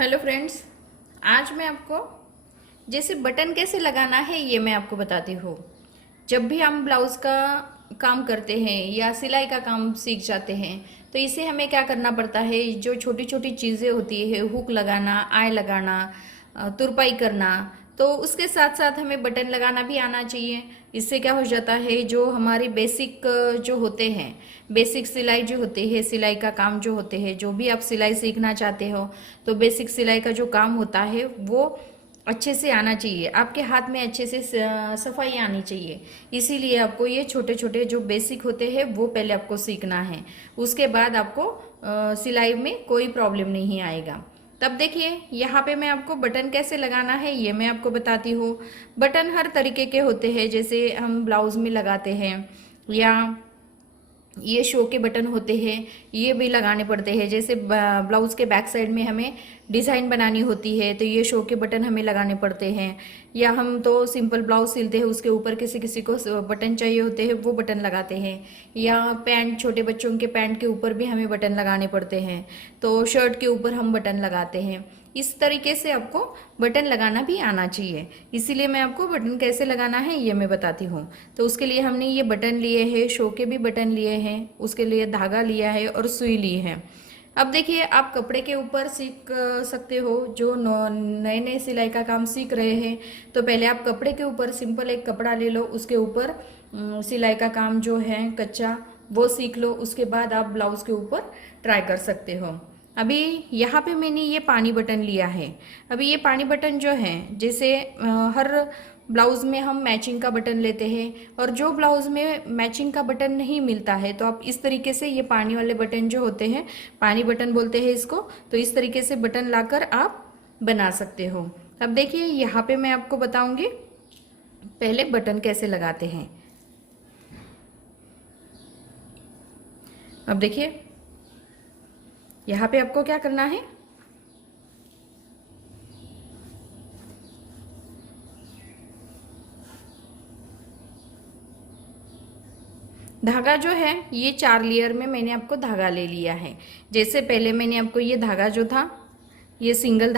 Hello friends. आज मैं आपको जैसे बटन कैसे लगाना है ये मैं आपको बताती हूँ। जब भी हम ब्लाउज़ का काम करते हैं या सिलाई का काम सीख जाते हैं तो इसे हमें क्या करना पड़ता है, जो छोटी छोटी चीज़ें होती है, हुक लगाना, आय लगाना, तुरपाई करना, तो उसके साथ साथ हमें बटन लगाना भी आना चाहिए। इससे क्या हो जाता है, जो हमारे बेसिक जो होते हैं, बेसिक सिलाई जो होती है, सिलाई का काम जो होते हैं, जो भी आप सिलाई सीखना चाहते हो तो बेसिक सिलाई का जो काम होता है वो अच्छे से आना चाहिए, आपके हाथ में अच्छे से सफाई आनी चाहिए। इसीलिए आपको ये छोटे छोटे जो बेसिक होते हैं वो पहले आपको सीखना है। उसके बाद आपको सिलाई में कोई प्रॉब्लम नहीं आएगा। तब देखिए यहाँ पे मैं आपको बटन कैसे लगाना है ये मैं आपको बताती हूँ। बटन हर तरीके के होते हैं, जैसे हम ब्लाउज में लगाते हैं या ये शो के बटन होते हैं, ये भी लगाने पड़ते हैं। जैसे ब्लाउज के बैक साइड में हमें डिज़ाइन बनानी होती है तो ये शो के बटन हमें लगाने पड़ते हैं। या हम तो सिंपल ब्लाउज सिलते हैं, उसके ऊपर किसी किसी को बटन चाहिए होते हैं, वो बटन लगाते हैं। या पैंट, छोटे बच्चों के पैंट के ऊपर भी हमें बटन लगाने पड़ते हैं, तो शर्ट के ऊपर हम बटन लगाते हैं। इस तरीके से आपको बटन लगाना भी आना चाहिए। इसीलिए मैं आपको बटन कैसे लगाना है ये मैं बताती हूँ। तो उसके लिए हमने ये बटन लिए हैं, शो के भी बटन लिए हैं, उसके लिए धागा लिया है और सुई ली है। अब देखिए, आप कपड़े के ऊपर सीख सकते हो। जो नए नए सिलाई का काम सीख रहे हैं तो पहले आप कपड़े के ऊपर सिंपल एक कपड़ा ले लो, उसके ऊपर सिलाई का काम जो है कच्चा वो सीख लो। उसके बाद आप ब्लाउज के ऊपर ट्राई कर सकते हो। अभी यहाँ पे मैंने ये पानी बटन लिया है। अभी ये पानी बटन जो है, जैसे हर ब्लाउज में हम मैचिंग का बटन लेते हैं, और जो ब्लाउज में मैचिंग का बटन नहीं मिलता है तो आप इस तरीके से ये पानी वाले बटन जो होते हैं, पानी बटन बोलते हैं इसको, तो इस तरीके से बटन लाकर आप बना सकते हो। अब देखिए यहाँ पे मैं आपको बताऊंगी पहले बटन कैसे लगाते हैं। अब देखिए यहाँ पे आपको क्या करना है, धागा जो है ये 4 लेयर में मैंने आपको धागा ले लिया है। जैसे पहले मैंने आपको ये धागा जो था, ये सिंगल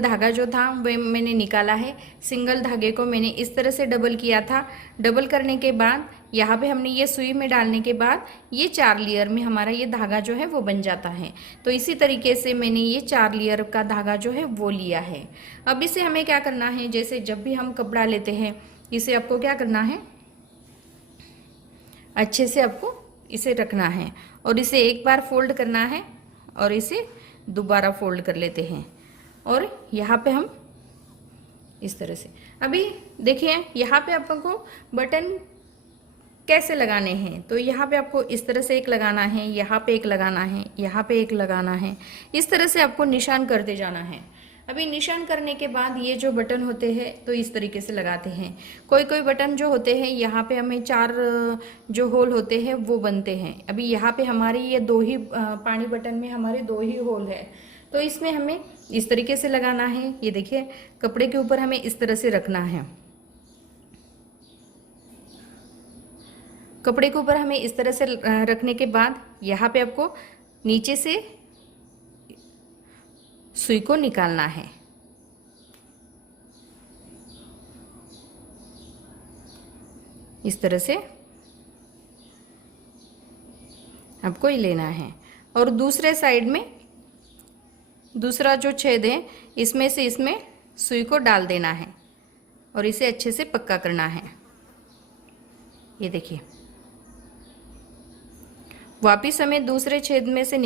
धागा जो था वह मैंने निकाला है। सिंगल धागे को मैंने इस तरह से डबल किया था। डबल करने के बाद यहाँ पे हमने ये सुई में डालने के बाद ये 4 लेयर में हमारा ये धागा जो है वो बन जाता है। तो इसी तरीके से मैंने ये 4 लेयर का धागा जो है वो लिया है। अब इसे हमें क्या करना है, जैसे जब भी हम कपड़ा लेते हैं इसे आपको क्या करना है, अच्छे से आपको इसे रखना है और इसे एक बार फोल्ड करना है और इसे दोबारा फोल्ड कर लेते हैं। और यहाँ पे हम इस तरह से, अभी देखिए यहाँ पे आपको बटन कैसे लगाने हैं। तो यहाँ पे आपको इस तरह से एक लगाना है, यहाँ पे एक लगाना है, यहाँ पे एक लगाना है। इस तरह से आपको निशान करते जाना है। अभी निशान करने के बाद ये जो बटन होते हैं तो इस तरीके से लगाते हैं। कोई कोई बटन जो होते हैं यहाँ पे हमें 4 जो होल होते हैं वो बनते हैं। अभी यहाँ पे हमारे ये 2 ही पानी बटन में हमारे 2 ही होल है, तो इसमें हमें इस तरीके से लगाना है। ये देखिए कपड़े के ऊपर हमें इस तरह से रखना है। कपड़े के ऊपर हमें इस तरह से रखने के बाद यहाँ पे आपको नीचे से सुई को निकालना है। इस तरह से आपको ये लेना है और दूसरे साइड में दूसरा जो छेद है इसमें से इसमें सुई को डाल देना है और इसे अच्छे से पक्का करना है। ये देखिए, वापिस हमें दूसरे छेद में से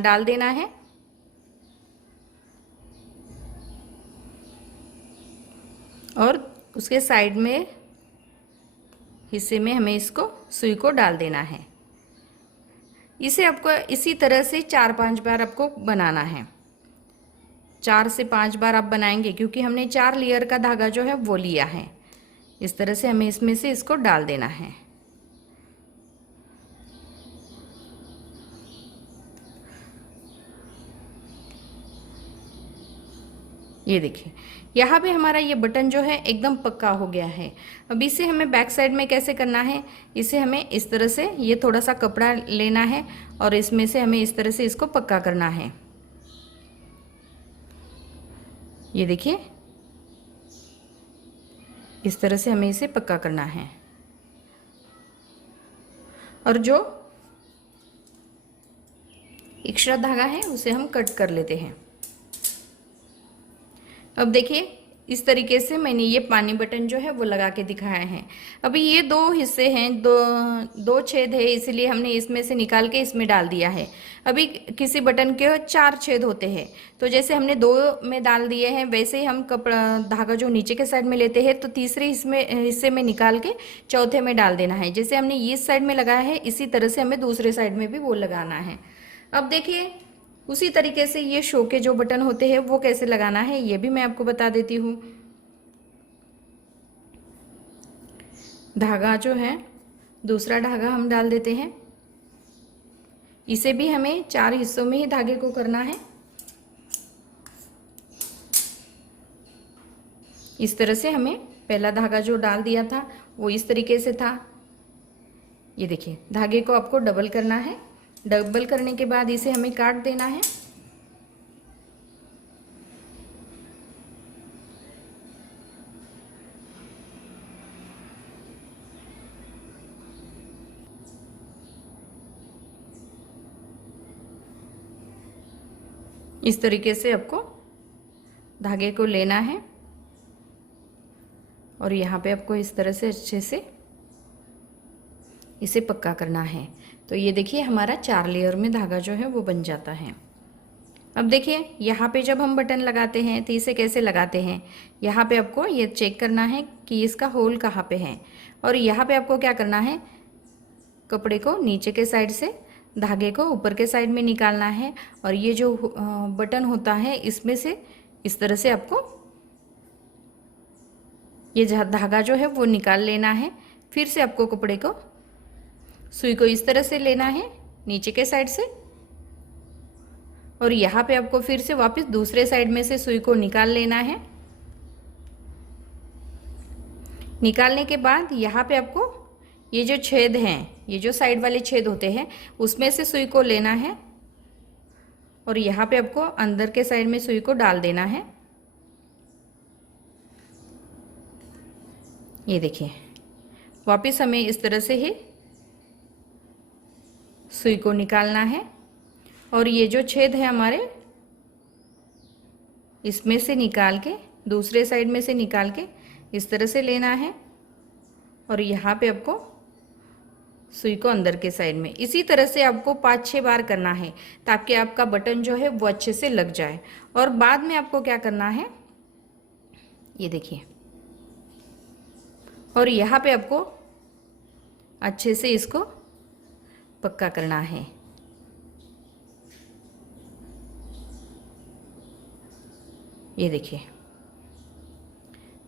डाल देना है और उसके साइड में हिस्से में हमें इसको सुई को डाल देना है। इसे आपको इसी तरह से 4-5 बार आपको बनाना है। 4 से 5 बार आप बनाएंगे क्योंकि हमने 4 लेयर का धागा जो है वो लिया है। इस तरह से हमें इसमें से इसको डाल देना है। ये देखिए यहाँ पे हमारा ये बटन जो है एकदम पक्का हो गया है। अब इसे हमें बैक साइड में कैसे करना है, इसे हमें इस तरह से ये थोड़ा सा कपड़ा लेना है और इसमें से हमें इस तरह से इसको पक्का करना है। ये देखिए इस तरह से हमें इसे पक्का करना है और जो एक्स्ट्रा धागा है उसे हम कट कर लेते हैं। अब देखिए इस तरीके से मैंने ये पानी बटन जो है वो लगा के दिखाया है। अभी ये दो हिस्से हैं, दो छेद है, इसलिए हमने इसमें से निकाल के इसमें डाल दिया है। अभी किसी बटन के 4 छेद होते हैं, तो जैसे हमने 2 में डाल दिए हैं वैसे ही हम कपड़ा धागा जो नीचे के साइड में लेते हैं तो तीसरे हिस्से में निकाल के चौथे में डाल देना है। जैसे हमने इस साइड में लगाया है इसी तरह से हमें दूसरे साइड में भी वो लगाना है। अब देखिए उसी तरीके से ये शो के जो बटन होते हैं वो कैसे लगाना है ये भी मैं आपको बता देती हूँ। धागा जो है दूसरा धागा हम डाल देते हैं, इसे भी हमें 4 हिस्सों में ही धागे को करना है। इस तरह से हमें पहला धागा जो डाल दिया था वो इस तरीके से था। ये देखिए धागे को आपको डबल करना है, डबल करने के बाद इसे हमें काट देना है। इस तरीके से आपको धागे को लेना है और यहाँ पे आपको इस तरह से अच्छे से इसे पक्का करना है। तो ये देखिए हमारा 4 लेयर में धागा जो है वो बन जाता है। अब देखिए यहाँ पे जब हम बटन लगाते हैं तो इसे कैसे लगाते हैं, यहाँ पे आपको ये चेक करना है कि इसका होल कहाँ पे है और यहाँ पे आपको क्या करना है, कपड़े को नीचे के साइड से धागे को ऊपर के साइड में निकालना है और ये जो बटन होता है इसमें से इस तरह से आपको ये धागा जो है वो निकाल लेना है। फिर से आपको कपड़े को सुई को इस तरह से लेना है नीचे के साइड से और यहाँ पे आपको फिर से वापस दूसरे साइड में से सुई को निकाल लेना है। निकालने के बाद यहाँ पे आपको ये जो छेद हैं, ये जो साइड वाले छेद होते हैं उसमें से सुई को लेना है और यहाँ पे आपको अंदर के साइड में सुई को डाल देना है। ये देखिए वापस हमें इस तरह से ही सुई को निकालना है और ये जो छेद है हमारे इसमें से निकाल के दूसरे साइड में से निकाल के इस तरह से लेना है और यहाँ पे आपको सुई को अंदर के साइड में इसी तरह से आपको 5-6 बार करना है ताकि आपका बटन जो है वो अच्छे से लग जाए। और बाद में आपको क्या करना है, ये देखिए, और यहाँ पे आपको अच्छे से इसको पक्का करना है। ये देखिए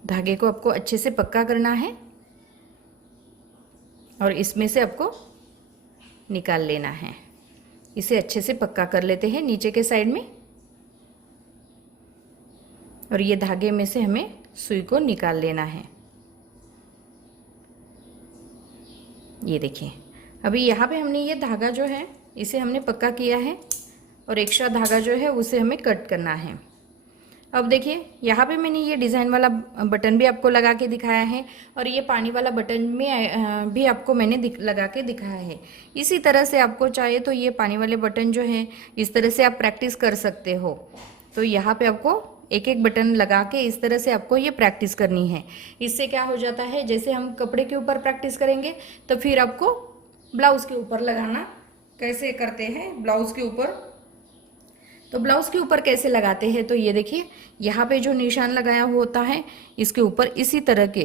धागे को आपको अच्छे से पक्का करना है और इसमें से आपको निकाल लेना है। इसे अच्छे से पक्का कर लेते हैं नीचे के साइड में और ये धागे में से हमें सुई को निकाल लेना है। ये देखिए अभी यहाँ पे हमने ये धागा जो है इसे हमने पक्का किया है और एक्स्ट्रा धागा जो है उसे हमें कट करना है। अब देखिए यहाँ पे मैंने ये डिज़ाइन वाला बटन भी आपको लगा के दिखाया है और ये पानी वाला बटन में भी आपको मैंने लगा के दिखाया है। इसी तरह से आपको चाहे तो ये पानी वाले बटन जो है इस तरह से आप प्रैक्टिस कर सकते हो। तो यहाँ पे आपको एक एक बटन लगा के इस तरह से आपको ये प्रैक्टिस करनी है। इससे क्या हो जाता है, जैसे हम कपड़े के ऊपर प्रैक्टिस करेंगे तो फिर आपको ब्लाउज़ के ऊपर लगाना कैसे करते हैं, ब्लाउज़ के ऊपर तो ब्लाउज़ के ऊपर कैसे लगाते हैं, तो ये देखिए यहाँ पे जो निशान लगाया हुआ होता है इसके ऊपर इसी तरह के,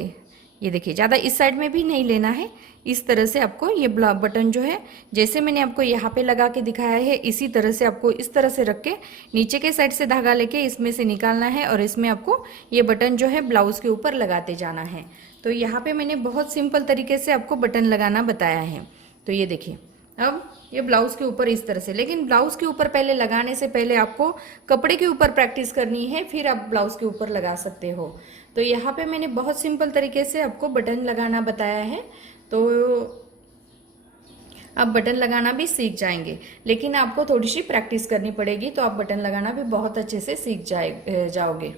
ये देखिए ज़्यादा इस साइड में भी नहीं लेना है, इस तरह से आपको ये बटन जो है जैसे मैंने आपको यहाँ पे लगा के दिखाया है इसी तरह से आपको इस तरह से रख के नीचे के साइड से धागा लेके इसमें से निकालना है और इसमें आपको ये बटन जो है ब्लाउज़ के ऊपर लगाते जाना है। तो यहाँ पे मैंने बहुत सिंपल तरीके से आपको बटन लगाना बताया है। तो ये देखिए अब ये ब्लाउज के ऊपर इस तरह से, लेकिन ब्लाउज के ऊपर पहले लगाने से पहले आपको कपड़े के ऊपर प्रैक्टिस करनी है, फिर आप ब्लाउज के ऊपर लगा सकते हो। तो यहाँ पे मैंने बहुत सिंपल तरीके से आपको बटन लगाना बताया है, तो आप बटन लगाना भी सीख जाएंगे, लेकिन आपको थोड़ी सी प्रैक्टिस करनी पड़ेगी, तो आप बटन लगाना भी बहुत अच्छे से सीख जाओगे।